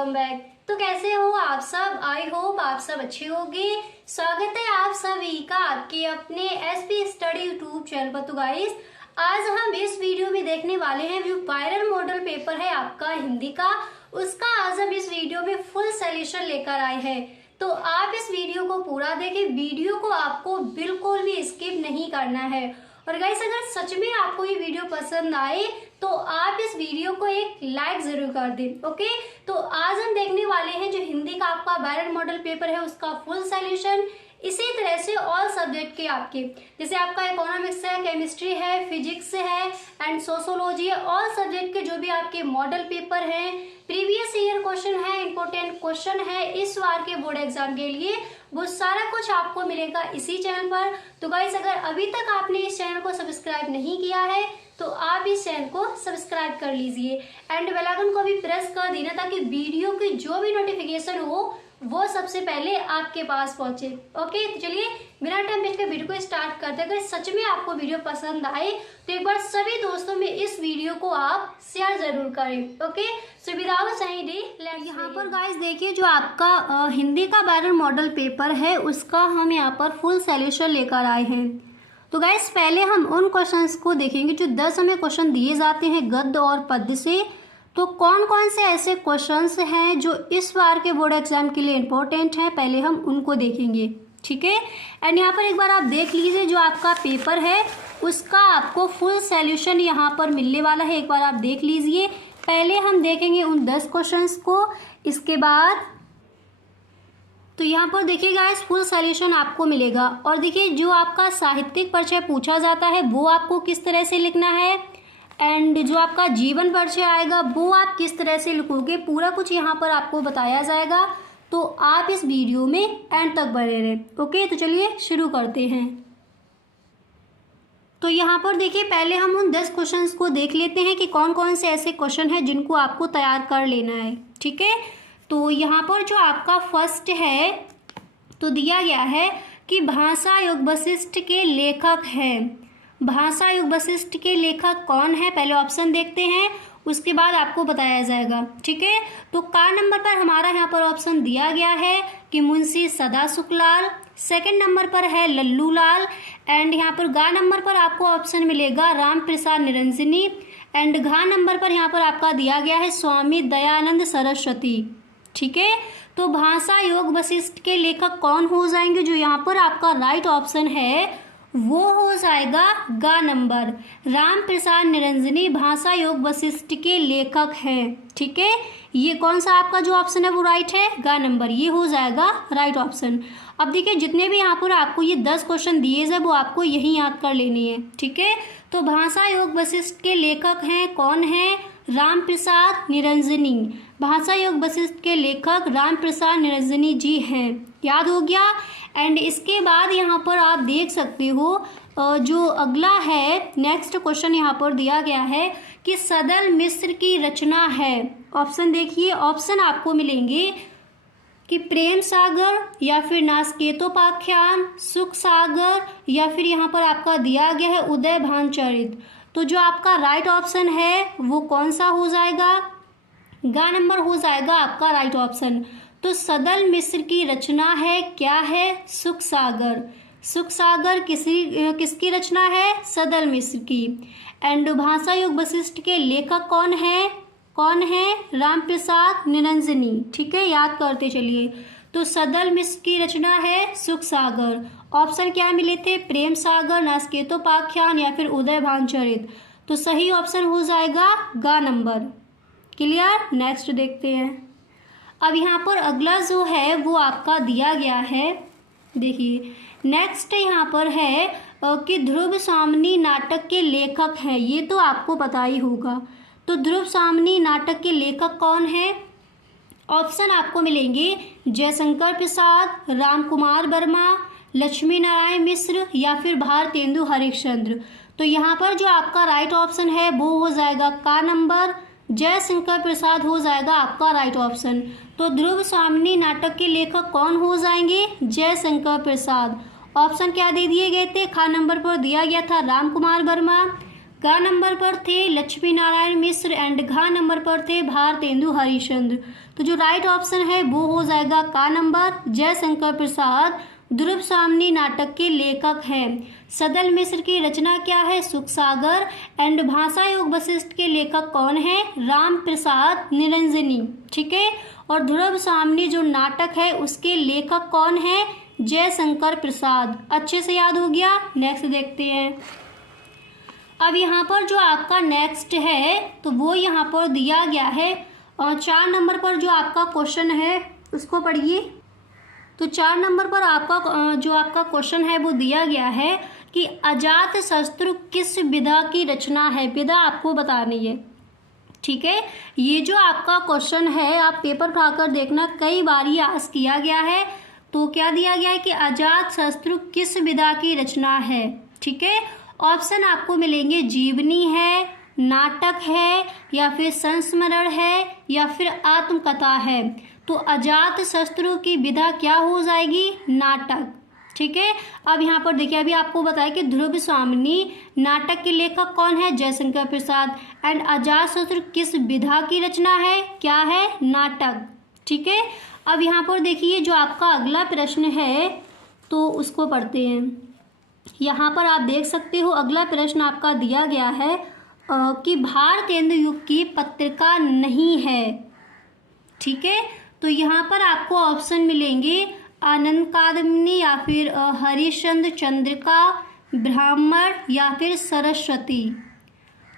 Welcome back. तो कैसे हो आप सब? आई होप आप सब अच्छे होंगे। स्वागत है आप सभी का आपके अपने एसपी स्टडी यूट्यूब चैनल पर। तो गाइस, आज हम इस वीडियो में देखने वाले हैं जो वायरल मॉडल पेपर है आपका हिंदी का, उसका आज हम इस वीडियो में फुल सॉल्यूशन लेकर आए हैं। तो आप इस वीडियो को पूरा देखें, वीडियो को आपको बिल्कुल भी स्किप नहीं करना है। और गाइस, अगर सच में आपको ये वीडियो पसंद आए तो आप इस वीडियो को एक लाइक जरूर कर दें। ओके, तो आज हम देखने वाले हैं जो हिंदी का आपका वायरल मॉडल पेपर है उसका फुल सॉल्यूशन। इसी तरह से ऑल सब्जेक्ट के आपके, जैसे आपका इकोनॉमिक्स है, केमिस्ट्री है, फिजिक्स है एंड सोशोलॉजी है, ऑल सब्जेक्ट के जो भी आपके मॉडल पेपर हैं, प्रीवियस ईयर क्वेश्चन है, इंपॉर्टेंट क्वेश्चन है इस बार के बोर्ड एग्जाम के लिए, वो सारा कुछ आपको मिलेगा इसी चैनल पर। तो गाइस, अगर अभी तक आपने इस चैनल को सब्सक्राइब नहीं किया है तो आप इस चैनल को सब्सक्राइब कर लीजिए एंड बेल आइकन को भी प्रेस कर देना ताकि वीडियो की जो भी नोटिफिकेशन हो वो सबसे पहले आपके पास पहुंचे। ओके, तो चलिए बिना टाइम वेस्ट के वीडियो को स्टार्ट करते हैं। अगर सच में आपको वीडियो पसंद आए तो एक बार सभी दोस्तों में इस वीडियो को आप शेयर जरूर करें। Okay, so without any delay यहाँ पर गाइस देखिए, जो आपका हिंदी का वायरल मॉडल पेपर है उसका हम यहाँ पर फुल सॉल्यूशन लेकर आए हैं। तो गाइस, पहले हम उन क्वेश्चंस को देखेंगे जो 10 हमें क्वेश्चन दिए जाते हैं गद्य और पद्य से। तो कौन कौन से ऐसे क्वेश्चंस हैं जो इस बार के बोर्ड एग्जाम के लिए इम्पोर्टेंट हैं, पहले हम उनको देखेंगे। ठीक है, एंड यहाँ पर एक बार आप देख लीजिए जो आपका पेपर है उसका आपको फुल सॉल्यूशन यहाँ पर मिलने वाला है। एक बार आप देख लीजिए, पहले हम देखेंगे उन 10 क्वेश्चंस को, इसके बाद तो यहाँ पर देखिए गाइस फुल सॉल्यूशन आपको मिलेगा। और देखिए जो आपका साहित्यिक परिचय पूछा जाता है वो आपको किस तरह से लिखना है एंड जो आपका जीवन परिचय आएगा वो आप किस तरह से लिखोगे, पूरा कुछ यहाँ पर आपको बताया जाएगा। तो आप इस वीडियो में एंड तक बने रहें। ओके, तो चलिए शुरू करते हैं। तो यहाँ पर देखिए पहले हम उन 10 क्वेश्चंस को देख लेते हैं कि कौन कौन से ऐसे क्वेश्चन हैं जिनको आपको तैयार कर लेना है। ठीक है, तो यहाँ पर जो आपका फर्स्ट है तो दिया गया है कि भाषा युग वशिष्ठ के लेखक हैं। भाषा युग वशिष्ठ के लेखक कौन है, पहले ऑप्शन देखते हैं, उसके बाद आपको बताया जाएगा। ठीक है, तो का नंबर पर हमारा यहाँ पर ऑप्शन दिया गया है कि मुंशी सदासुखलाल, सेकंड नंबर पर है लल्लू लाल एंड यहाँ पर गा नंबर पर आपको ऑप्शन मिलेगा राम प्रसाद निरंजनी एंड घा नंबर पर यहाँ पर आपका दिया गया है स्वामी दयानंद सरस्वती। ठीक है, तो भाषा योग वशिष्ठ के लेखक कौन हो जाएंगे, जो यहाँ पर आपका राइट ऑप्शन है वो हो जाएगा गा नंबर, राम प्रसाद निरंजनी भाषा योग वशिष्ठ के लेखक हैं। ठीक है, ये कौन सा आपका जो ऑप्शन है वो राइट है, गा नंबर, ये हो जाएगा राइट ऑप्शन। अब देखिए जितने भी यहाँ पर आपको ये 10 क्वेश्चन दिए हैं वो आपको यही याद कर लेनी है। ठीक है, तो भाषा योग वशिष्ठ के लेखक हैं कौन है, राम प्रसाद निरंजनी, भाषा योग वशिष्ठ के लेखक राम प्रसाद निरंजनी जी हैं। याद हो गया। एंड इसके बाद यहाँ पर आप देख सकते हो जो अगला है नेक्स्ट क्वेश्चन यहाँ पर दिया गया है कि सदल मिश्र की रचना है। ऑप्शन देखिए, ऑप्शन आपको मिलेंगे कि प्रेम सागर या फिर नासकेतोपाख्यान, सुख सागर या फिर यहाँ पर आपका दिया गया है उदय भानचरित। तो जो आपका राइट ऑप्शन है वो कौन सा हो जाएगा, गा नंबर हो जाएगा आपका राइट ऑप्शन। तो सदल मिश्र की रचना है क्या है, सुख सागर। सुख सागर किसकी रचना है, सदल मिश्र की। एंड भाषा योग वशिष्ठ के लेखक कौन है, राम प्रसाद निरंजनी। ठीक है, याद करते चलिए। तो सदल मिश्र की रचना है सुख सागर। ऑप्शन क्या मिले थे, प्रेम सागर, नासकेतोपाख्यान या फिर उदय भानचरित। तो सही ऑप्शन हो जाएगा गा नंबर। क्लियर, नेक्स्ट देखते हैं। अब यहाँ पर अगला जो है वो आपका दिया गया है, देखिए नेक्स्ट यहाँ पर है कि ध्रुव सामनी नाटक के लेखक हैं। ये तो आपको पता ही होगा। तो ध्रुव सामनी नाटक के लेखक कौन है, ऑप्शन आपको मिलेंगे जयशंकर प्रसाद, राम कुमार वर्मा, लक्ष्मी नारायण मिश्र या फिर भारतेंदु हरिश्चंद्र। तो यहाँ पर जो आपका राइट ऑप्शन है वो हो जाएगा का नंबर, जयशंकर प्रसाद हो जाएगा आपका राइट ऑप्शन। तो ध्रुव सामनी नाटक के लेखक कौन हो जाएंगे, जयशंकर प्रसाद। ऑप्शन क्या दे दिए गए थे, खा नंबर पर दिया गया था राम कुमार वर्मा, गा नंबर पर थे लक्ष्मी नारायण मिश्र एंड घा नंबर पर थे भारतेंदु हरिश्चंद्र। तो जो राइट ऑप्शन है वो हो जाएगा का नंबर, जयशंकर प्रसाद ध्रुव सामनी नाटक के लेखक हैं। सदल मिश्र की रचना क्या है, सुख सागर एंड भाषा योग वशिष्ठ के लेखक कौन है, राम प्रसाद निरंजनी। ठीक है, और ध्रुव सामनी जो नाटक है उसके लेखक कौन है, जयशंकर प्रसाद। अच्छे से याद हो गया। नेक्स्ट देखते हैं। अब यहाँ पर जो आपका नेक्स्ट है तो वो यहाँ पर दिया गया है और 4 नंबर पर जो आपका क्वेश्चन है उसको पढ़िए। तो 4 नंबर पर आपका जो आपका क्वेश्चन है वो दिया गया है कि अजात शत्रु किस विधा की रचना है। विधा आपको बतानी है। ठीक है, ये जो आपका क्वेश्चन है आप पेपर उठाकर देखना, कई बार ये आस्क किया गया है। तो क्या दिया गया है कि अजात शत्रु किस विधा की रचना है। ठीक है, ऑप्शन आपको मिलेंगे जीवनी है, नाटक है, या फिर संस्मरण है, या फिर आत्मकथा है। तो अजात शत्रु की विधा क्या हो जाएगी, नाटक। ठीक है, अब यहाँ पर देखिए अभी आपको बताया कि ध्रुव स्वामिनी नाटक के लेखक कौन है, जयशंकर प्रसाद। एंड अजात शत्रु किस विधा की रचना है, क्या है, नाटक। ठीक है, अब यहाँ पर देखिए जो आपका अगला प्रश्न है तो उसको पढ़ते हैं। यहाँ पर आप देख सकते हो अगला प्रश्न आपका दिया गया है कि भारतेंदु युग की पत्रिका नहीं है। ठीक है, तो यहाँ पर आपको ऑप्शन मिलेंगे आनंद कादम्बिनी, या फिर हरिश्चंद्र चंद्रिका, ब्राह्मण, या फिर सरस्वती।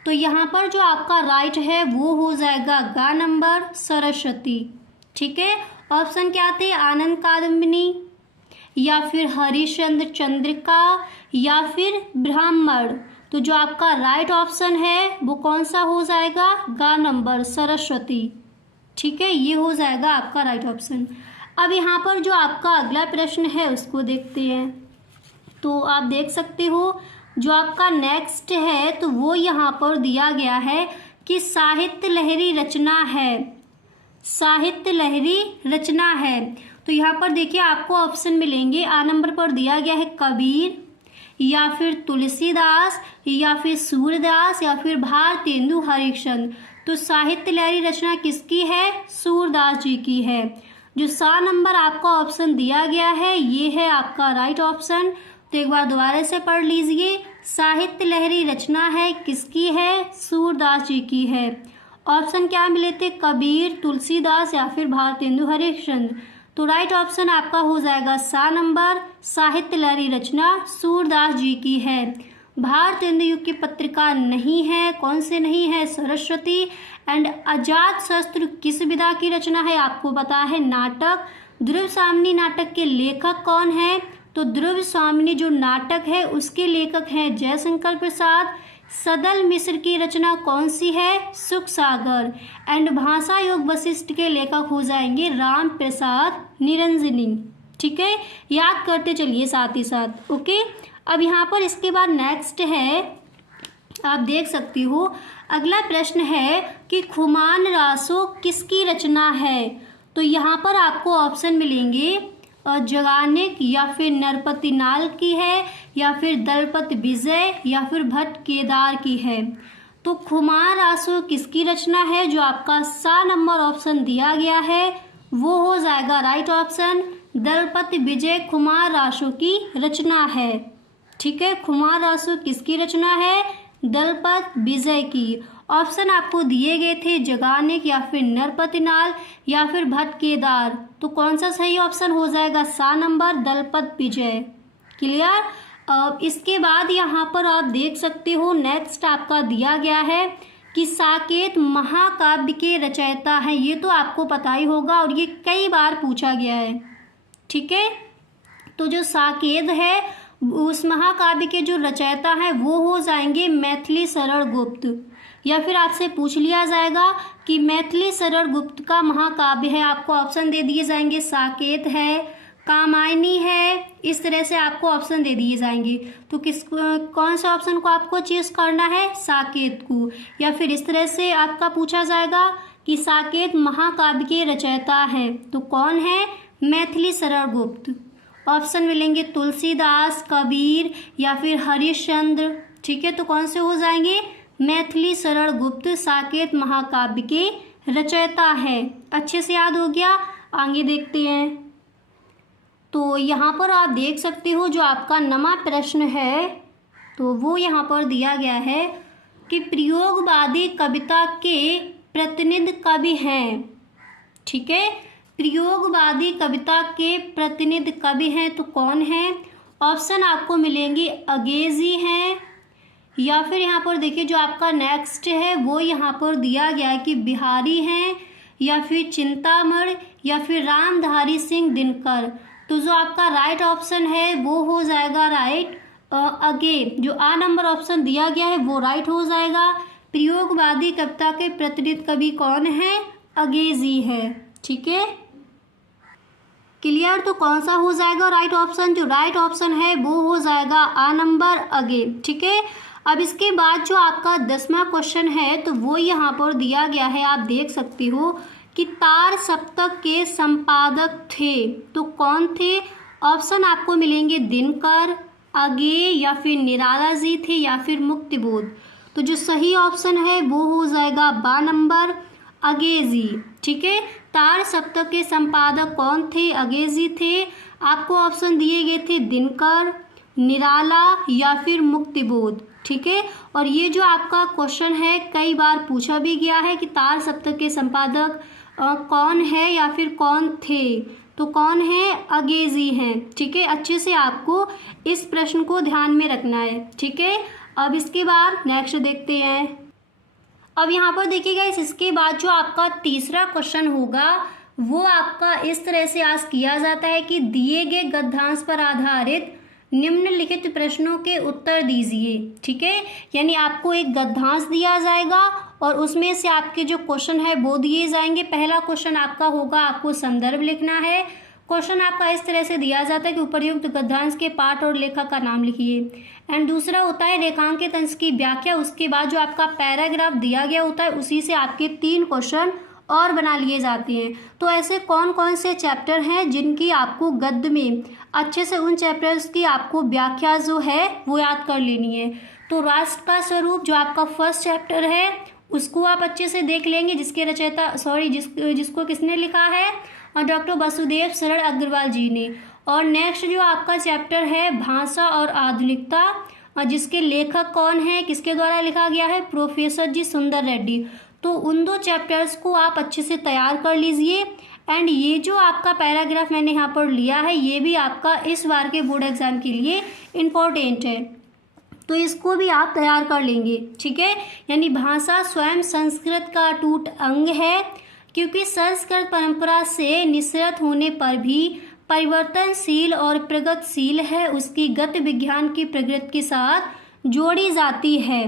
तो यहाँ पर जो आपका राइट है वो हो जाएगा गा नंबर, सरस्वती। ठीक है, ऑप्शन क्या थे, आनंद कादम्बिनी, या फिर हरिश्चंद्र चंद्रिका, या फिर ब्राह्मण। तो जो आपका राइट ऑप्शन है वो कौन सा हो जाएगा, गा नंबर, सरस्वती। ठीक है, ये हो जाएगा आपका राइट ऑप्शन। अब यहाँ पर जो आपका अगला प्रश्न है उसको देखते हैं। तो आप देख सकते हो जो आपका नेक्स्ट है तो वो यहाँ पर दिया गया है कि साहित्य लहरी रचना है, साहित्य लहरी रचना है। तो यहाँ पर देखिए आपको ऑप्शन मिलेंगे, आ नंबर पर दिया गया है कबीर, या फिर तुलसीदास, या फिर सूरदास, या फिर भारतेंदु हरिश्चंद्र। तो साहित्य लहरी रचना किसकी है, सूरदास जी की है। जो 7 नंबर आपका ऑप्शन दिया गया है ये है आपका राइट ऑप्शन। तो एक बार दोबारा से पढ़ लीजिए, साहित्य लहरी रचना है किसकी है, सूरदास जी की है। ऑप्शन क्या मिले थे, कबीर, तुलसीदास, या फिर भारतेंदु हरिश्चंद्र। तो राइट ऑप्शन आपका हो जाएगा 7 नंबर, साहित्य लहरी रचना सूरदास जी की है। भारतेंदु युग की पत्रिका नहीं है, कौन से नहीं है, सरस्वती। एंड अजात शत्रु किस विधा की रचना है, आपको पता है, नाटक। ध्रुव सामनी नाटक के लेखक कौन है, तो ध्रुव सामनी जो नाटक है उसके लेखक हैं जयशंकर प्रसाद। सदल मिश्र की रचना कौन सी है, सुख सागर। एंड भाषा योग वशिष्ठ के लेखक हो जाएंगे राम प्रसाद निरंजनी। ठीक है, याद करते चलिए साथ ही साथ। ओके, अब यहाँ पर इसके बाद नेक्स्ट है, आप देख सकती हो अगला प्रश्न है कि खुमान रासो किसकी रचना है। तो यहाँ पर आपको ऑप्शन मिलेंगे जगानिक, या फिर नरपति नाल की है, या फिर दलपत विजय, या फिर भट्ट केदार की है। तो खुमान रासो किसकी रचना है, जो आपका 7 नंबर ऑप्शन दिया गया है वो हो जाएगा राइट ऑप्शन, दलपत विजय खुमान रासो की रचना है। ठीक है, खुमान रासो किसकी रचना है, दलपत विजय की। ऑप्शन आपको दिए गए थे जगानिक, या फिर नरपतिनाल, या फिर भट्ट केदार। तो कौन सा सही ऑप्शन हो जाएगा, 7 नंबर, दलपत विजय। क्लियर। इसके बाद यहाँ पर आप देख सकते हो नेक्स्ट आपका दिया गया है कि साकेत महाकाव्य के रचयिता हैं। ये तो आपको पता ही होगा और ये कई बार पूछा गया है। ठीक है, तो जो साकेत है उस महाकाव्य के जो रचयिता हैं वो हो जाएंगे मैथिली शरण गुप्त। या फिर आपसे पूछ लिया जाएगा कि मैथिली शरण गुप्त का महाकाव्य है, आपको ऑप्शन दे दिए जाएंगे, साकेत है, कामायनी है, इस तरह से आपको ऑप्शन दे दिए जाएंगे। तो कौन सा ऑप्शन को आपको चूज करना है, साकेत को। या फिर इस तरह से आपका पूछा जाएगा कि साकेत महाकाव्य के रचयिता है, तो कौन है, मैथिली शरण गुप्त। ऑप्शन मिलेंगे तुलसीदास, कबीर, या फिर हरिश्चंद्र, ठीक है, तो कौन से हो जाएंगे? मैथिली शरण गुप्त साकेत महाकाव्य के रचयिता है। अच्छे से याद हो गया। आगे देखते हैं। तो यहाँ पर आप देख सकते हो जो आपका नवा प्रश्न है तो वो यहाँ पर दिया गया है कि प्रयोगवादी कविता के प्रतिनिधि कवि हैं। ठीक है, प्रयोगवादी कविता के प्रतिनिधि कवि हैं तो कौन है? ऑप्शन आपको मिलेंगे अंगेजी हैं, या फिर यहाँ पर देखिए जो आपका नेक्स्ट है वो यहाँ पर दिया गया है कि बिहारी हैं, या फिर चिंतामण, या फिर रामधारी सिंह दिनकर। तो जो आपका राइट ऑप्शन है वो हो जाएगा राइट अगे, जो आ नंबर ऑप्शन दिया गया है वो राइट हो जाएगा। प्रयोगवादी कविता के प्रतिनिधि कवि कौन है? अंगेजी है। ठीक है, क्लियर? तो कौन सा हो जाएगा राइट ऑप्शन? जो राइट ऑप्शन है वो हो जाएगा आ नंबर अगे। ठीक है, अब इसके बाद जो आपका 10वां क्वेश्चन है तो वो यहाँ पर दिया गया है, आप देख सकते हो कि तार सप्तक के संपादक थे तो कौन थे? ऑप्शन आपको मिलेंगे दिनकर, अगे, या फिर निराला जी थे, या फिर मुक्तिबोध। तो जो सही ऑप्शन है वो हो जाएगा बा नंबर अंगेजी। ठीक है, तार सप्तक के संपादक कौन थे? अंगेजी थे। आपको ऑप्शन दिए गए थे दिनकर, निराला, या फिर मुक्तिबोध। ठीक है, और ये जो आपका क्वेश्चन है कई बार पूछा भी गया है कि तार सप्तक के संपादक कौन है या फिर कौन थे, तो कौन है? अंगेजी हैं। ठीक है, अच्छे से आपको इस प्रश्न को ध्यान में रखना है। ठीक है, अब इसके बाद नेक्स्ट देखते हैं। अब यहाँ पर देखिएगा इसके बाद जो आपका तीसरा क्वेश्चन होगा वो आपका इस तरह से आज किया जाता है कि दिए गए गद्यांश पर आधारित निम्नलिखित प्रश्नों के उत्तर दीजिए। ठीक है, यानी आपको एक गद्यांश दिया जाएगा और उसमें से आपके जो क्वेश्चन है वो दिए जाएंगे। पहला क्वेश्चन आपका होगा, आपको संदर्भ लिखना है। क्वेश्चन आपका इस तरह से दिया जाता है कि उपर्युक्त गद्यांश के पाठ और लेखक का नाम लिखिए। एंड दूसरा होता है रेखांकित अंश की व्याख्या। उसके बाद जो आपका पैराग्राफ दिया गया होता है उसी से आपके 3 क्वेश्चन और बना लिए जाते हैं। तो ऐसे कौन कौन से चैप्टर हैं जिनकी आपको गद्य में अच्छे से उन चैप्टर्स की आपको व्याख्या जो है वो याद कर लेनी है। तो राष्ट्र का स्वरूप जो आपका फर्स्ट चैप्टर है उसको आप अच्छे से देख लेंगे, जिसके रचयिता जिसको किसने लिखा है? डॉक्टर वासुदेव शरण अग्रवाल जी ने। और नेक्स्ट जो आपका चैप्टर है भाषा और आधुनिकता, जिसके लेखक कौन है, किसके द्वारा लिखा गया है? प्रोफेसर जी सुंदर रेड्डी। तो उन 2 चैप्टर्स को आप अच्छे से तैयार कर लीजिए। एंड ये जो आपका पैराग्राफ मैंने यहाँ पर लिया है ये भी आपका इस बार के बोर्ड एग्जाम के लिए इम्पोर्टेंट है, तो इसको भी आप तैयार कर लेंगे। ठीक है, यानी भाषा स्वयं संस्कृत का अटूट अंग है, क्योंकि संस्कृत परंपरा से निःसृत होने पर भी परिवर्तनशील और प्रगतिशील है, उसकी गति विज्ञान की प्रगति के साथ जोड़ी जाती है।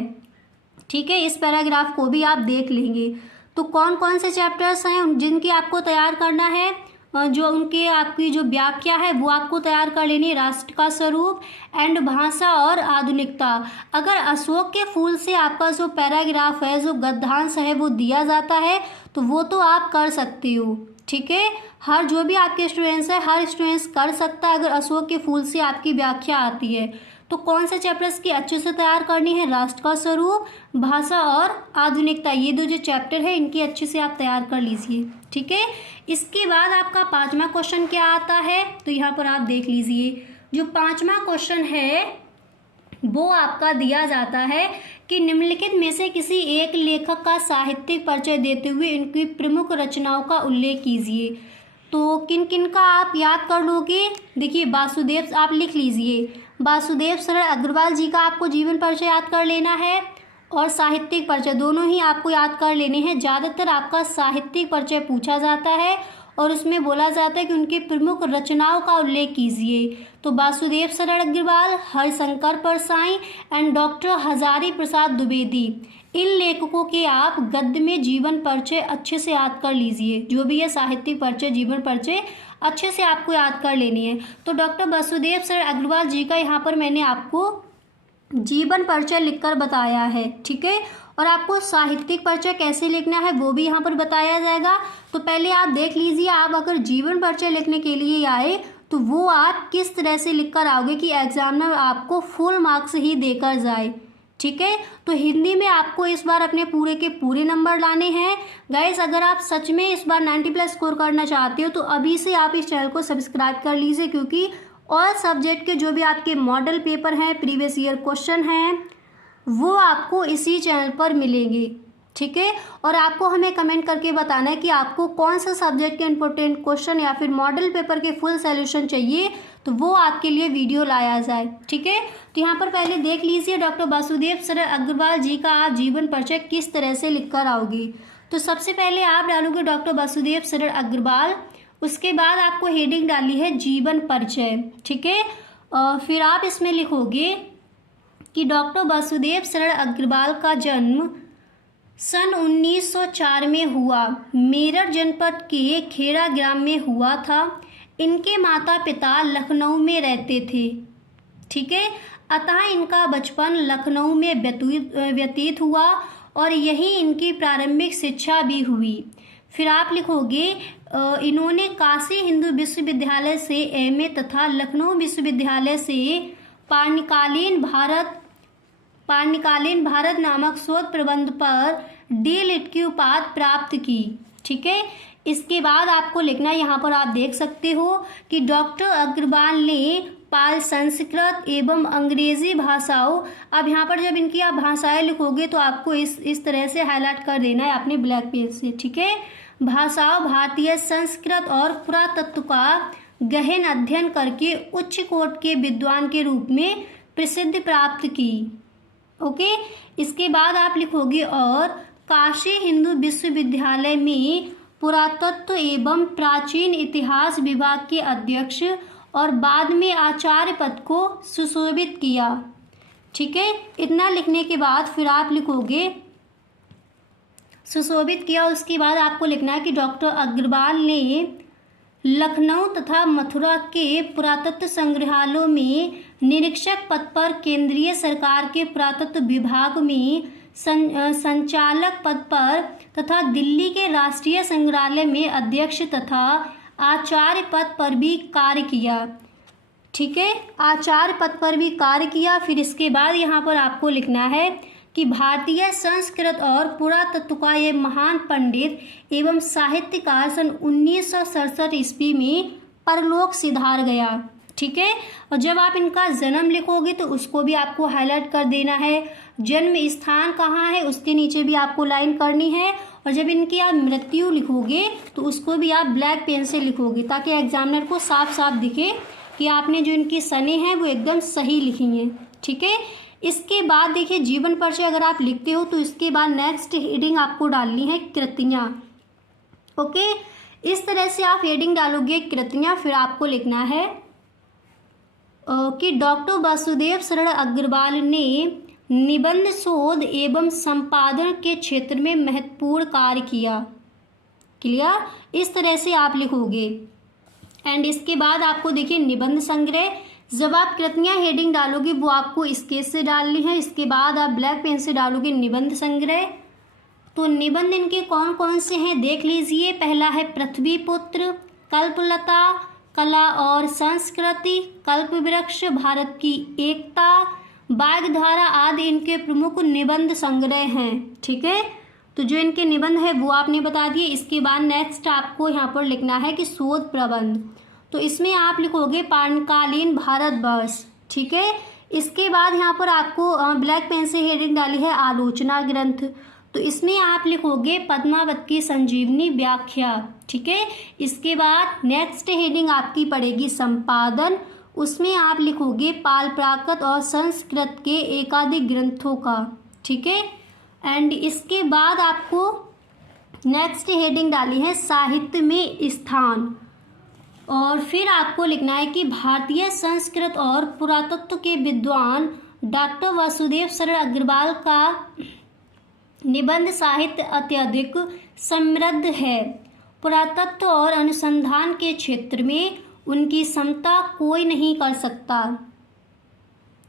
ठीक है, इस पैराग्राफ को भी आप देख लेंगे। तो कौन कौन से चैप्टर्स हैं जिनकी आपको तैयार करना है? जो उनके आपकी जो व्याख्या है वो आपको तैयार कर लेनी है। राष्ट्र का स्वरूप एंड भाषा और आधुनिकता। अगर अशोक के फूल से आपका जो पैराग्राफ है, जो गद्यांश है वो दिया जाता है तो वो तो आप कर सकते हो। ठीक है, हर जो भी आपके स्टूडेंट्स है हर स्टूडेंट्स कर सकता है अगर अशोक के फूल से आपकी व्याख्या आती है। तो कौन से चैप्टर्स की अच्छे से तैयार करनी है? राष्ट्र का स्वरूप, भाषा और आधुनिकता, ये 2 जो चैप्टर है इनकी अच्छे से आप तैयार कर लीजिए। ठीक है, इसके बाद आपका 5वां क्वेश्चन क्या आता है तो यहाँ पर आप देख लीजिए। जो 5वां क्वेश्चन है वो आपका दिया जाता है कि निम्नलिखित में से किसी एक लेखक का साहित्यिक परिचय देते हुए इनकी प्रमुख रचनाओं का उल्लेख कीजिए। तो किन किन का आप याद कर लोगे? देखिए वासुदेव आप लिख लीजिए, वासुदेव शरण अग्रवाल जी का आपको जीवन परिचय याद कर लेना है और साहित्यिक परिचय दोनों ही आपको याद कर लेने हैं। ज़्यादातर आपका साहित्यिक परिचय पूछा जाता है और उसमें बोला जाता है कि उनके प्रमुख रचनाओं का उल्लेख कीजिए। तो वासुदेव शरण अग्रवाल, हरिशंकर परसाई एंड डॉक्टर हजारी प्रसाद द्विवेदी, इन लेखकों के आप गद्य में जीवन परिचय अच्छे से याद कर लीजिए। जो भी है साहित्यिक परिचय, जीवन परिचय अच्छे से आपको याद कर लेनी है। तो डॉक्टर वासुदेव शरण अग्रवाल जी का यहाँ पर मैंने आपको जीवन परिचय लिखकर बताया है। ठीक है, और आपको साहित्यिक परिचय कैसे लिखना है वो भी यहाँ पर बताया जाएगा। तो पहले आप देख लीजिए, आप अगर जीवन परिचय लिखने के लिए आए तो वो आप किस तरह से लिख कर आओगे कि एग्जामिनर आपको फुल मार्क्स ही देकर जाए। ठीक है। तो हिंदी में आपको इस बार अपने पूरे के पूरे नंबर लाने हैं गाइस। अगर आप सच में इस बार 90+ स्कोर करना चाहते हो तो अभी से आप इस चैनल को सब्सक्राइब कर लीजिए, क्योंकि ऑल सब्जेक्ट के जो भी आपके मॉडल पेपर हैं, प्रीवियस ईयर क्वेश्चन हैं, वो आपको इसी चैनल पर मिलेंगे, ठीक है। और आपको हमें कमेंट करके बताना है कि आपको कौन सा सब्जेक्ट के इंपॉर्टेंट क्वेश्चन या फिर मॉडल पेपर के फुल सॉल्यूशन चाहिए, तो वो आपके लिए वीडियो लाया जाए, ठीक है। तो यहाँ पर पहले देख लीजिए डॉक्टर वासुदेव सरल अग्रवाल जी का आप जीवन परिचय किस तरह से लिख कर आओगे। तो सबसे पहले आप डालोगे डॉक्टर वासुदेव सरल अग्रवाल, उसके बाद आपको हेडिंग डाली है जीवन परिचय, ठीक है। फिर आप इसमें लिखोगे कि डॉक्टर वासुदेव सरल अग्रवाल का जन्म सन 1904 में हुआ, मेरठ जनपद के खेड़ा ग्राम में हुआ था। इनके माता पिता लखनऊ में रहते थे, ठीक है। अतः इनका बचपन लखनऊ में व्यतीत हुआ और यहीं इनकी प्रारंभिक शिक्षा भी हुई। फिर आप लिखोगे इन्होंने काशी हिंदू विश्वविद्यालय से एमए तथा लखनऊ विश्वविद्यालय से पाणिकालीन भारत नामक शोध प्रबंध पर D.Litt की उपाधि प्राप्त की, ठीक है। इसके बाद आपको लिखना, यहाँ पर आप देख सकते हो कि डॉक्टर अग्रवाल ने पाल संस्कृत एवं अंग्रेजी भाषाओं, अब यहाँ पर जब इनकी आप भाषाएं लिखोगे तो आपको इस तरह से हाईलाइट कर देना है अपने ब्लैक पेज से, ठीक है। भाषाओं, भारतीय संस्कृत और पुरातत्व का गहन अध्ययन करके उच्च कोटि के विद्वान के रूप में प्रसिद्धि प्राप्त की, ओके। इसके बाद आप लिखोगे और काशी हिंदू विश्वविद्यालय में पुरातत्व एवं प्राचीन इतिहास विभाग के अध्यक्ष और बाद में आचार्य पद को सुशोभित किया, ठीक है। इतना लिखने के बाद फिर आप लिखोगे सुशोभित किया, उसके बाद आपको लिखना है कि डॉक्टर अग्रवाल ने लखनऊ तथा मथुरा के पुरातत्व संग्रहालयों में निरीक्षक पद पर, केंद्रीय सरकार के पुरातत्व विभाग में संचालक पद पर तथा दिल्ली के राष्ट्रीय संग्रहालय में अध्यक्ष तथा आचार्य पद पर भी कार्य किया, ठीक है। आचार्य पद पर भी कार्य किया। फिर इसके बाद यहाँ पर आपको लिखना है कि भारतीय संस्कृत और पुरातत्व का ये महान पंडित एवं साहित्यकार सन 1967 ईस्वी में परलोक सिधार गया, ठीक है। और जब आप इनका जन्म लिखोगे तो उसको भी आपको हाईलाइट कर देना है। जन्म स्थान कहाँ है उसके नीचे भी आपको लाइन करनी है। और जब इनकी आप मृत्यु लिखोगे तो उसको भी आप ब्लैक पेन से लिखोगे, ताकि एग्जामिनर को साफ साफ दिखे कि आपने जो इनकी सने हैं वो एकदम सही लिखी हैं, ठीक है। इसके बाद देखिए जीवन परिचय अगर आप लिखते हो तो इसके बाद नेक्स्ट हेडिंग आपको डालनी है कृतियाँ, ओके। इस तरह से आप हेडिंग डालोगे कृतियाँ। फिर आपको लिखना है कि डॉक्टर वासुदेव सरल अग्रवाल ने निबंध शोध एवं संपादन के क्षेत्र में महत्वपूर्ण कार्य किया, क्लियर। इस तरह से आप लिखोगे। एंड इसके बाद आपको देखिए निबंध संग्रह, जब आप कृतियाँ हेडिंग डालोगे वो आपको स्केच से डालनी है। इसके बाद आप ब्लैक पेन से डालोगे निबंध संग्रह। तो निबंध इनके कौन कौन से हैं देख लीजिए। पहला है पृथ्वी पुत्र, कल्पलता, कला और संस्कृति, कल्प वृक्ष, भारत की एकता, बागधारा आदि इनके प्रमुख निबंध संग्रह हैं, ठीक है। तो जो इनके निबंध है वो आपने बता दिए। इसके बाद नेक्स्ट आपको यहाँ पर लिखना है कि शोध प्रबंध, तो इसमें आप लिखोगे पाणिकालीन भारतवर्ष, ठीक है। इसके बाद यहाँ पर आपको ब्लैक पेन से हेडिंग डाली है आलोचना ग्रंथ, तो इसमें आप लिखोगे पद्मावत की संजीवनी व्याख्या, ठीक है। इसके बाद नेक्स्ट हेडिंग आपकी पड़ेगी संपादन, उसमें आप लिखोगे पाल प्राकृत और संस्कृत के एकाधिक ग्रंथों का, ठीक है। एंड इसके बाद आपको नेक्स्ट हेडिंग डाली है साहित्य में स्थान, और फिर आपको लिखना है कि भारतीय संस्कृत और पुरातत्व के विद्वान डॉक्टर वासुदेव सरल अग्रवाल का निबंध साहित्य अत्यधिक समृद्ध है। पुरातत्व और अनुसंधान के क्षेत्र में उनकी समता कोई नहीं कर सकता,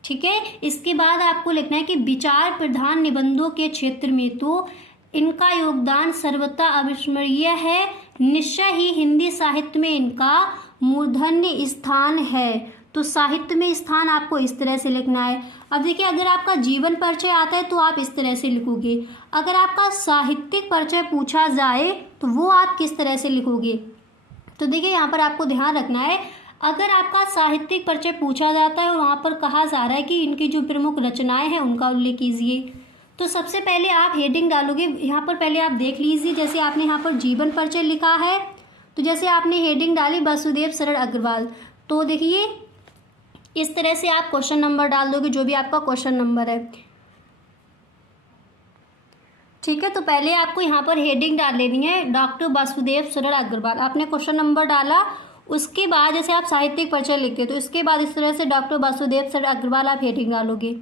ठीक है। इसके बाद आपको लिखना है कि विचार प्रधान निबंधों के क्षेत्र में तो इनका योगदान सर्वथा अविस्मरणीय है, निश्चय ही हिंदी साहित्य में इनका मूर्धन्य स्थान है। तो साहित्य में स्थान आपको इस तरह से लिखना है। अब देखिए, अगर आपका जीवन परिचय आता है तो आप इस तरह से लिखोगे। अगर आपका साहित्यिक परिचय पूछा जाए तो वो आप किस तरह से लिखोगे। तो देखिए, यहाँ पर आपको ध्यान रखना है, अगर आपका साहित्यिक परिचय पूछा जाता है और वहाँ पर कहा जा रहा है कि इनकी जो प्रमुख रचनाएं हैं उनका उल्लेख कीजिए, तो सबसे पहले आप हेडिंग डालोगे। यहाँ पर पहले आप देख लीजिए, जैसे आपने यहाँ पर जीवन परिचय लिखा है, तो जैसे आपने हेडिंग डाली वासुदेव शरण अग्रवाल, तो देखिए इस तरह से आप क्वेश्चन नंबर डाल दोगे, जो भी आपका क्वेश्चन नंबर है। ठीक है, तो पहले आपको यहाँ पर हेडिंग डाल लेनी है, डॉक्टर वासुदेव शरण अग्रवाल। आपने क्वेश्चन नंबर डाला, उसके बाद जैसे आप साहित्यिक परिचय लिखते हो तो इसके बाद इस तरह से डॉक्टर वासुदेव शरण अग्रवाल आप हेडिंग डालोगे।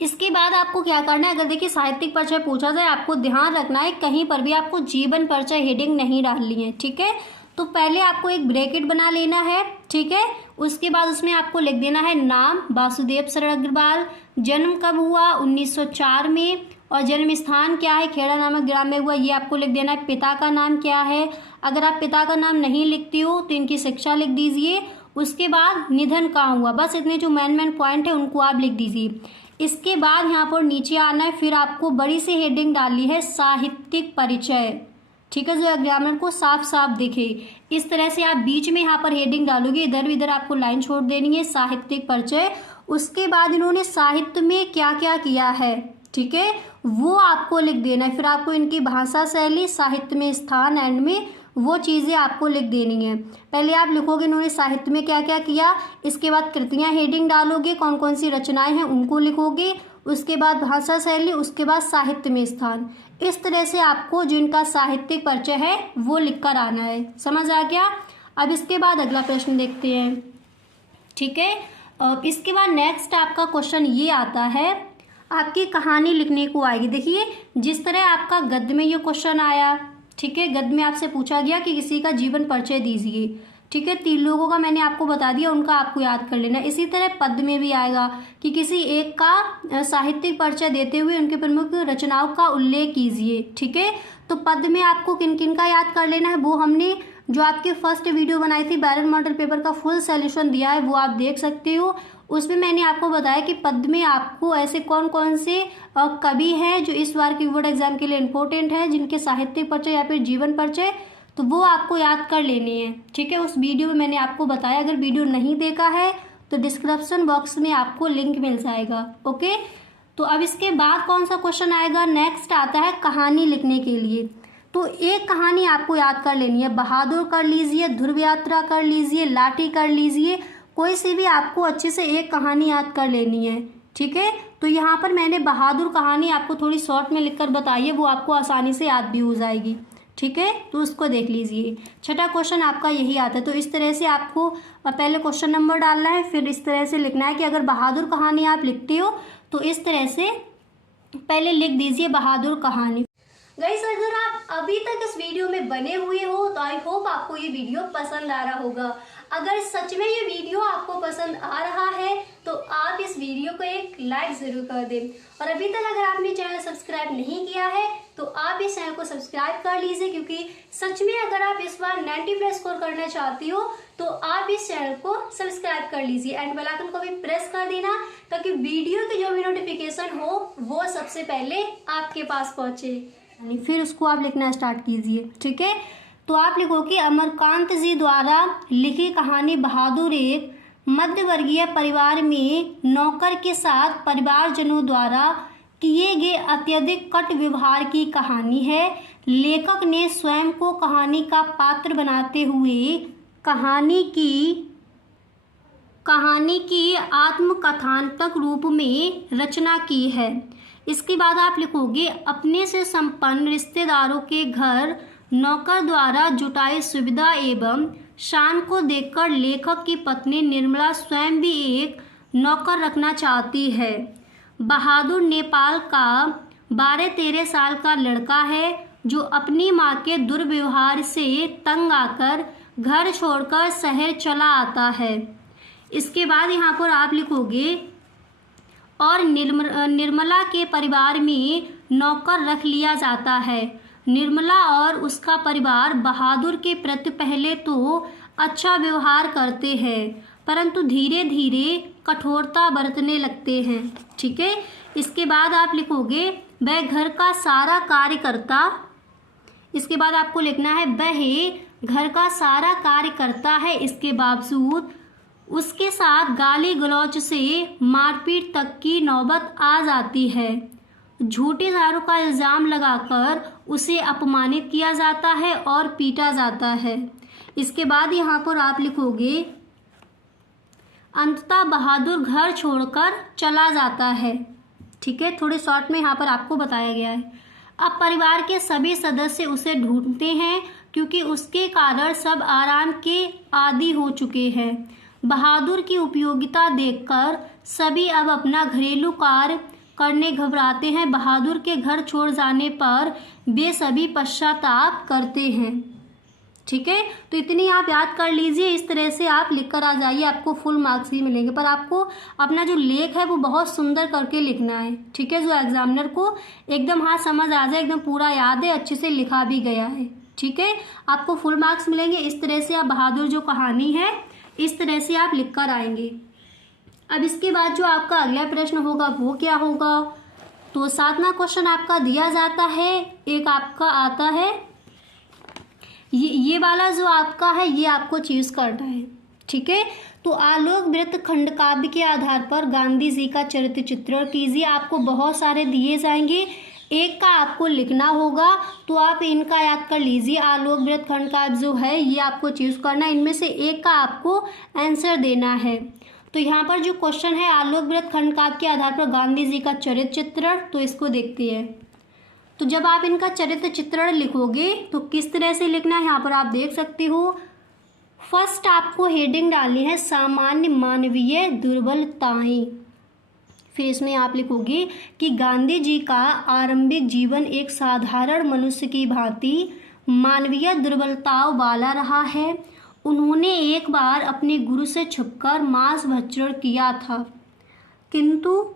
इसके बाद आपको क्या करना है, अगर देखिए साहित्यिक परिचय पूछा जाए, आपको ध्यान रखना है कहीं पर भी आपको जीवन परिचय हेडिंग नहीं डालनी है। ठीक है, तो पहले आपको एक ब्रैकेट बना लेना है। ठीक है, उसके बाद उसमें आपको लिख देना है नाम वासुदेव शरण अग्रवाल, जन्म कब हुआ 1904 में, और जन्म स्थान क्या है, खेड़ा नामक ग्राम में हुआ, ये आपको लिख देना है। पिता का नाम क्या है, अगर आप पिता का नाम नहीं लिखते हो तो इनकी शिक्षा लिख दीजिए। उसके बाद निधन कहाँ हुआ, बस इतने जो मेन पॉइंट है उनको आप लिख दीजिए। इसके बाद यहाँ पर नीचे आना है, फिर आपको बड़ी सी हेडिंग डालनी है साहित्यिक परिचय। ठीक है, जो एग्जामिनर को साफ साफ दिखे, इस तरह से आप बीच में यहाँ पर हेडिंग डालोगे, इधर इधर आपको लाइन छोड़ देनी है साहित्यिक परिचय। उसके बाद इन्होंने साहित्य में क्या क्या किया है, ठीक है, वो आपको लिख देना है। फिर आपको इनकी भाषा शैली, साहित्य में स्थान, एंड में वो चीज़ें आपको लिख देनी है। पहले आप लिखोगे इन्होंने साहित्य में क्या क्या किया, इसके बाद कृतियाँ हेडिंग डालोगे, कौन कौन सी रचनाएं हैं उनको लिखोगे, उसके बाद भाषा शैली, उसके बाद साहित्य में स्थान। इस तरह से आपको जिनका साहित्यिक परिचय है वो लिख कर आना है। समझ आ गया। अब इसके बाद अगला प्रश्न देखते हैं। ठीक है, इसके बाद नेक्स्ट आपका क्वेश्चन ये आता है, आपकी कहानी लिखने को आएगी। देखिए, जिस तरह आपका गद्य में ये क्वेश्चन आया, ठीक है, गद्य में आपसे पूछा गया कि किसी का जीवन परिचय दीजिए। ठीक है, 3 लोगों का मैंने आपको बता दिया, उनका आपको याद कर लेना। इसी तरह पद्य में भी आएगा कि किसी एक का साहित्यिक परिचय देते हुए उनके प्रमुख रचनाओं का उल्लेख कीजिए। ठीक है, तो पद्य में आपको किन किन का याद कर लेना है, वो हमने जो आपकी फर्स्ट वीडियो बनाई थी बैरन मॉडल पेपर का फुल सॉल्यूशन दिया है, वो आप देख सकते हो। उसमें मैंने आपको बताया कि पद्य में आपको ऐसे कौन कौन से कवि हैं जो इस बार की बोर्ड एग्जाम के लिए इम्पोर्टेंट है, जिनके साहित्यिक परिचय या फिर जीवन परिचय, तो वो आपको याद कर लेने हैं। ठीक है, उस वीडियो में मैंने आपको बताया, अगर वीडियो नहीं देखा है तो डिस्क्रिप्शन बॉक्स में आपको लिंक मिल जाएगा। ओके, तो अब इसके बाद कौन सा क्वेश्चन आएगा, नेक्स्ट आता है कहानी लिखने के लिए। तो एक कहानी आपको याद कर लेनी है, बहादुर कर लीजिए, ध्रुव यात्रा कर लीजिए, लाठी कर लीजिए, कोई सी भी आपको अच्छे से एक कहानी याद कर लेनी है। ठीक है, तो यहाँ पर मैंने बहादुर कहानी आपको थोड़ी शॉर्ट में लिखकर बताई है, वो आपको आसानी से याद भी हो जाएगी। ठीक है, तो उसको देख लीजिए। छठा क्वेश्चन आपका यही आता है। तो इस तरह से आपको पहले क्वेश्चन नंबर डालना है, फिर इस तरह से लिखना है कि अगर बहादुर कहानी आप लिखते हो तो इस तरह से पहले लिख दीजिए बहादुर कहानी। गाइस, अगर आप अभी तक इस वीडियो में बने हुए हो तो आई होप आपको ये वीडियो पसंद आ रहा होगा। अगर सच में ये वीडियो आपको पसंद आ रहा है तो आप इस वीडियो को एक लाइक ज़रूर कर दें, और अभी तक अगर आपने चैनल सब्सक्राइब नहीं किया है तो आप इस चैनल को सब्सक्राइब कर लीजिए, क्योंकि सच में अगर आप इस बार 90+ स्कोर करना चाहती हो तो आप इस चैनल को सब्सक्राइब कर लीजिए, एंड बेल आइकन को भी प्रेस कर देना, ताकि वीडियो की जो भी नोटिफिकेशन हो वो सबसे पहले आपके पास पहुँचे। फिर उसको आप लिखना स्टार्ट कीजिए। ठीक है, तो आप लिखो कि अमरकांत जी द्वारा लिखी कहानी बहादुर एक मध्यवर्गीय परिवार में नौकर के साथ परिवारजनों द्वारा किए गए अत्यधिक कट व्यवहार की कहानी है। लेखक ने स्वयं को कहानी का पात्र बनाते हुए कहानी की आत्मकथात्मक रूप में रचना की है। इसके बाद आप लिखोगे, अपने से संपन्न रिश्तेदारों के घर नौकर द्वारा जुटाई सुविधा एवं शान को देखकर लेखक की पत्नी निर्मला स्वयं भी एक नौकर रखना चाहती है। बहादुर नेपाल का 12-13 साल का लड़का है जो अपनी माँ के दुर्व्यवहार से तंग आकर घर छोड़कर शहर चला आता है। इसके बाद यहाँ पर आप लिखोगे, और निर्मला के परिवार में नौकर रख लिया जाता है। निर्मला और उसका परिवार बहादुर के प्रति पहले तो अच्छा व्यवहार करते हैं, परंतु धीरे धीरे कठोरता बरतने लगते हैं। ठीक है, इसके बाद आप लिखोगे वह घर का सारा कार्य करता। इसके बाद आपको लिखना है वह घर का सारा कार्य करता है, इसके बावजूद उसके साथ गाली गलौज से मारपीट तक की नौबत आ जाती है। झूठे दारू का इल्ज़ाम लगाकर उसे अपमानित किया जाता है और पीटा जाता है। इसके बाद यहाँ पर आप लिखोगे अंततः बहादुर घर छोड़कर चला जाता है। ठीक है, थोड़े शॉर्ट में यहाँ पर आपको बताया गया है। अब परिवार के सभी सदस्य उसे ढूंढते हैं क्योंकि उसके कारण सब आराम के आदी हो चुके हैं। बहादुर की उपयोगिता देखकर सभी अब अपना घरेलू कार्य करने घबराते हैं। बहादुर के घर छोड़ जाने पर वे सभी पश्चाताप करते हैं। ठीक है, तो इतनी आप याद कर लीजिए। इस तरह से आप लिख कर आ जाइए, आपको फुल मार्क्स ही मिलेंगे। पर आपको अपना जो लेख है वो बहुत सुंदर करके लिखना है। ठीक है, जो एग्जामिनर को एकदम हाँ समझ आ जाए, एकदम पूरा याद है, अच्छे से लिखा भी गया है। ठीक है, आपको फुल मार्क्स मिलेंगे। इस तरह से आप बहादुर जो कहानी है इस तरह से आप लिख कर आएंगे। अब इसके बाद जो आपका अगला प्रश्न होगा वो क्या होगा, तो 7वां क्वेश्चन आपका दिया जाता है। एक आपका आता है ये वाला जो आपका है ये आपको चूज करना है। ठीक है, तो आलोक वृत्त खंड काव्य के आधार पर गांधी जी का चरित्र चित्रण कीजिए। आपको बहुत सारे दिए जाएंगे, एक का आपको लिखना होगा, तो आप इनका याद कर लीजिए। आलोक वृत्त खंड काव्य जो है ये आपको चूज करना है, इनमें से एक का आपको आंसर देना है। तो यहाँ पर जो क्वेश्चन है आलोक वृत्त खंड काव्य के आधार पर गांधी जी का चरित्र चित्रण, तो इसको देखते हैं। तो जब आप इनका चरित्र चित्रण लिखोगे तो किस तरह से लिखना है यहाँ पर आप देख सकते हो। फर्स्ट आपको हेडिंग डालनी है सामान्य मानवीय दुर्बलताएं। फिर इसमें आप लिखोगे कि गांधी जी का आरंभिक जीवन एक साधारण मनुष्य की भांति मानवीय दुर्बलताओं वाला रहा है। उन्होंने एक बार अपने गुरु से छुपकर मांस भक्षण किया था, किंतु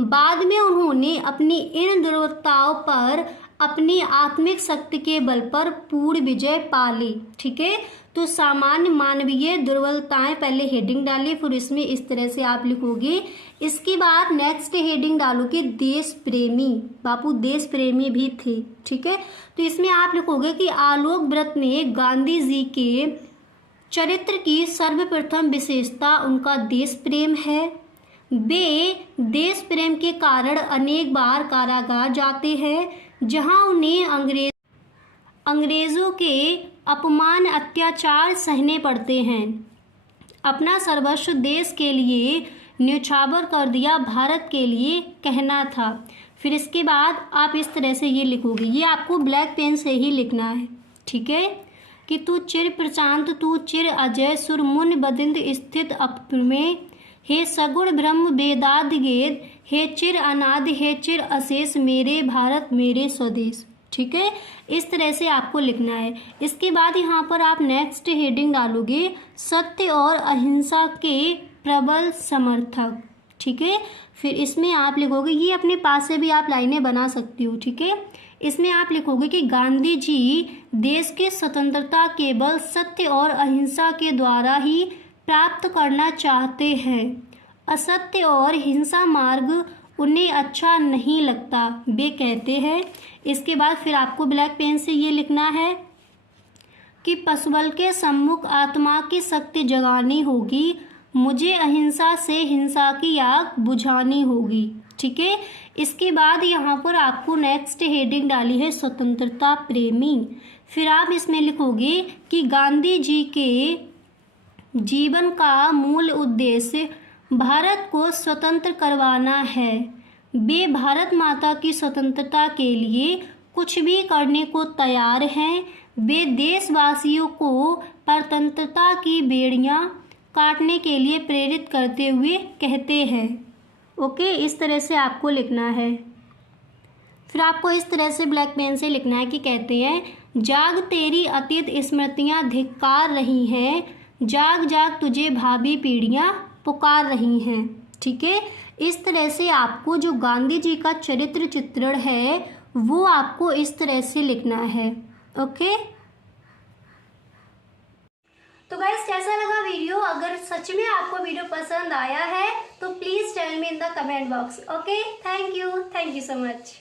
बाद में उन्होंने अपनी इन दुर्बलताओं पर अपनी आत्मिक शक्ति के बल पर पूर्ण विजय पा ली। ठीक है, तो सामान्य मानवीय दुर्बलताएं पहले हेडिंग डालिए, फिर इसमें इस तरह से आप लिखोगे। इसके बाद नेक्स्ट हेडिंग डालोगे देश प्रेमी। बापू देश प्रेमी भी थे। ठीक है, तो इसमें आप लिखोगे कि आलोक वृत्त ने गांधी जी के चरित्र की सर्वप्रथम विशेषता उनका देश प्रेम है। वे देश प्रेम के कारण अनेक बार कारागार जाते हैं, जहां उन्हें अंग्रेजों के अपमान अत्याचार सहने पड़ते हैं। अपना सर्वस्व देश के लिए न्यौछावर कर दिया, भारत के लिए कहना था। फिर इसके बाद आप इस तरह से ये लिखोगे, ये आपको ब्लैक पेन से ही लिखना है। ठीक है, कि तू चिर प्रशांत तू चिर अजय सुर मुन बदिंद स्थित अपमें, हे सगुण ब्रह्म वेदाद गेद, हे चिर अनाद हे चिर अशेष मेरे भारत मेरे स्वदेश। ठीक है, इस तरह से आपको लिखना है। इसके बाद यहाँ पर आप नेक्स्ट हेडिंग डालोगे सत्य और अहिंसा के प्रबल समर्थक। ठीक है, फिर इसमें आप लिखोगे, ये अपने पास से भी आप लाइनें बना सकती हो। ठीक है, इसमें आप लिखोगे कि गांधी जी देश की स्वतंत्रता केवल सत्य और अहिंसा के द्वारा ही प्राप्त करना चाहते हैं। असत्य और हिंसा मार्ग उन्हें अच्छा नहीं लगता, वे कहते हैं। इसके बाद फिर आपको ब्लैक पेन से ये लिखना है कि पशुबल के सम्मुख आत्मा की शक्ति जगानी होगी, मुझे अहिंसा से हिंसा की आग बुझानी होगी। ठीक है, इसके बाद यहाँ पर आपको नेक्स्ट हेडिंग डाली है स्वतंत्रता प्रेमी। फिर आप इसमें लिखोगे कि गांधी जी के जीवन का मूल उद्देश्य भारत को स्वतंत्र करवाना है। वे भारत माता की स्वतंत्रता के लिए कुछ भी करने को तैयार हैं। वे देशवासियों को परतंत्रता की बेड़ियां काटने के लिए प्रेरित करते हुए कहते हैं। ओके, इस तरह से आपको लिखना है। फिर आपको इस तरह से ब्लैक पेन से लिखना है कि कहते हैं जाग तेरी अतीत स्मृतियां धिक्कार रही हैं, जाग जाग तुझे भावी पीढ़ियां पुकार रही हैं। ठीक है, इस तरह से आपको जो गांधी जी का चरित्र चित्रण है वो आपको इस तरह से लिखना है। ओके, तो गाइस कैसा लगा वीडियो? अगर सच में आपको वीडियो पसंद आया है तो please tell me in the comment box. Okay, thank you so much.